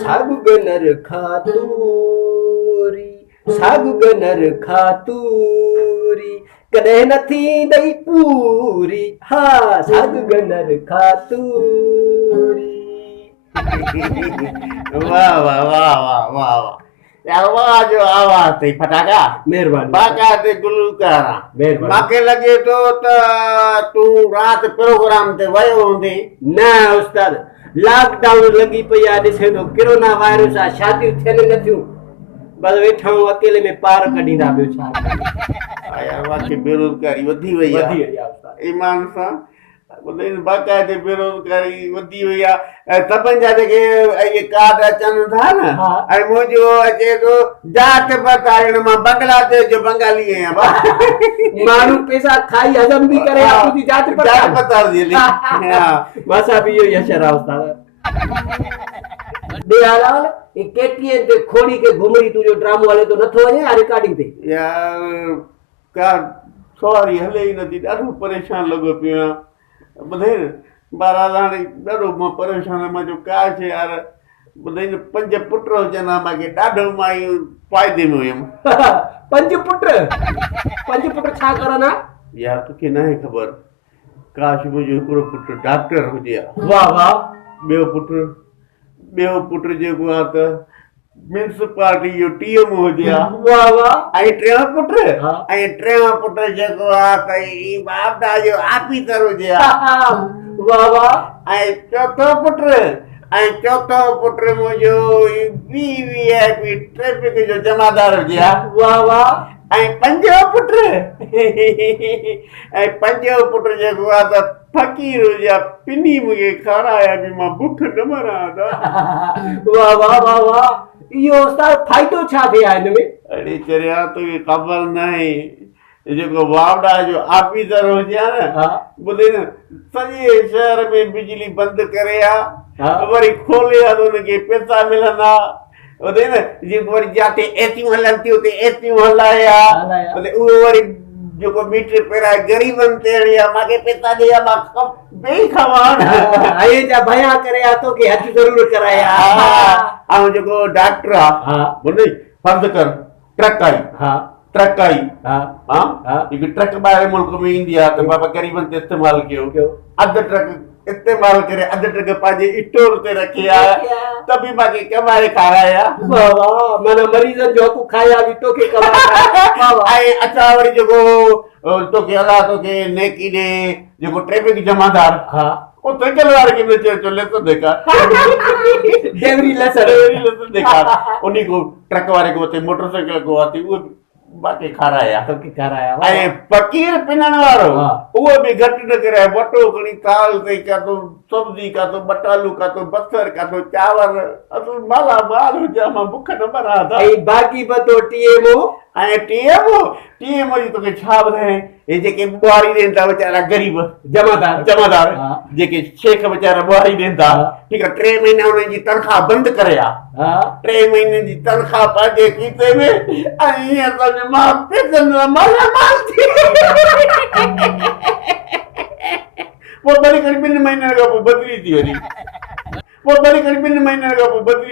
सागु गनर खातूरी सागु गनर खातूरी कॾहिं नथी ॾई पूरी हा सागु गनर खातूरी वाह वाह वाह वाह वाह वाह आवाज जो आवाज थी फटाका महिरबानी बाक़ायदे गुलकार महिरबानी मूंखे लॻे थो त तूं राति प्रोग्राम ते वियो हूंदी न उस्ताद लॉकडाउन लॻी पई आहे ॾिसे थो कोरोना वायरस आहे शादियूं थियनि नथियूं बस वेठा आहियूं अकेले में पार कढींदा ॿियो छा यार वाकई बेरोज़गारी वधी वई आहे ईमान सां बाक़ायदे बेरोज़गारी वधी वई आहे ऐं सभिनि जा जेके इहे कार्ड अचनि था न ऐं मुंहिंजो अचे थो जात पताड़ण मां बांग्लादेश जो बंगाली आहियां माण्हू पैसा खाई हज़म बि करे आपकी जात पताड़जी मासा बि इहो ई असर आहे उस्ताद ॿिए हाल केटीएन ते खोड़ी के घुमड़ी तुंहिंजो ड्रामो हले तो नथो वञे या रिकॉर्डिंग ते यार का सवारी हले ई नथी ॾाढो परेशान लॻो पियो आहियां ॿुधाई न बहरहाल हाणे ॾाढो मां परेशान मां जो का शइ यार ॿुधाई न 5 पुट हुजनि मूंखे ॾाढो मां फ़ाइदे में हुयमि 5 पुट छा करनि यार तोखे न आहे ख़बर काश मुंहिंजो हिकिड़ो पुट डॉक्टर हुजे वाह वाह ॿियो पुट जेको आहे त म्यूनिसिपालिटी जो टीएम हुजे वाह वाह ऐं टियों पुट जेको आहे त बापडा जो ऑफिसर हुजे वाह वाह ऐं चौथो पुट मुंहिंजो वीवीआईपी ट्रैफिक जो जमादार हुजे वाह वाह ऐं पंजो पुट जेको आहे त फ़कीर हुजे पिनी मूंखे खाराया बि मां बुख न मरां वाह वाह वाह वाह इहो उस्ताद फ़ाइदो छा थिया हिन में अड़े चरिया तोखे ख़बर न आहे जेको वावड़ा जो ऑफिसर हुजे न ॿुधे न सॼे शहर में बिजली बंदि करे वरी खोले त हुनखे पैसा मिलंदा ॿुधे न जेको वरी जिते एसियूं हलनि थियूं उते एसियूं हलाए उहो वरी जेको मीटर पहिरां ग़रीबनि ते हणी मूंखे पैसा ॾे मां ॿई खावां जा भया करे तोखे हथ ज़रूरु कराया ऐं जेको डॉक्टर आहे फर्ज़ कर ट्रक आई हिकु ट्रक ॿाहिरि मुल्क में ईंदी आहे त बाबा ग़रीबनि ते इस्तेमालु कयो अधु ट्रक इस्तेमालु करे अधु ट्रक पंहिंजे स्टोर ते रखी आहे त बि मूंखे कमाए खाराया माना मरीज़नि जो हक़ खाया बि तोखे ऐं असां वरी जेको तोखे अलाह तोखे नेकी ॾे जेको ट्रैफिक जमादार वो साइकिल वाले के नीचे चले तो देखा डेवरी लेसन देखा उन्हीं को ट्रक वाले को मोटरसाइकिल को आती वो बाकी खाराया ऐं फ़कीर पिनण वारो उहो बि घटि न करे वटो खणी दाल ते का तो सब्जी का तो बटालू का तो बसर का तो चांवर असुल माला माल हुजा मां बुख न मरां ऐं बाक़ी बतो टीएमओ ऐं टीएमओ जी तोखे छा ॿुधायां हे जेके ॿुहारी ॾियनि था वीचारा ग़रीब जमादार जेके शेख वीचारा ॿुहारी ॾियनि था ठीकु आहे 3 महीना हुननि जी तनख़्वाह बंदि करे 3 महीननि जी तनख़्वाह पंहिंजे खीसे में ऐं हीअं सम्झ मां पैसनि मां मालामाल थी पोइ वरी खणी 2 महीननि खां पोइ बदिली थी वञी पोइ वरी खणी 2 महीननि खां पोइ बदिली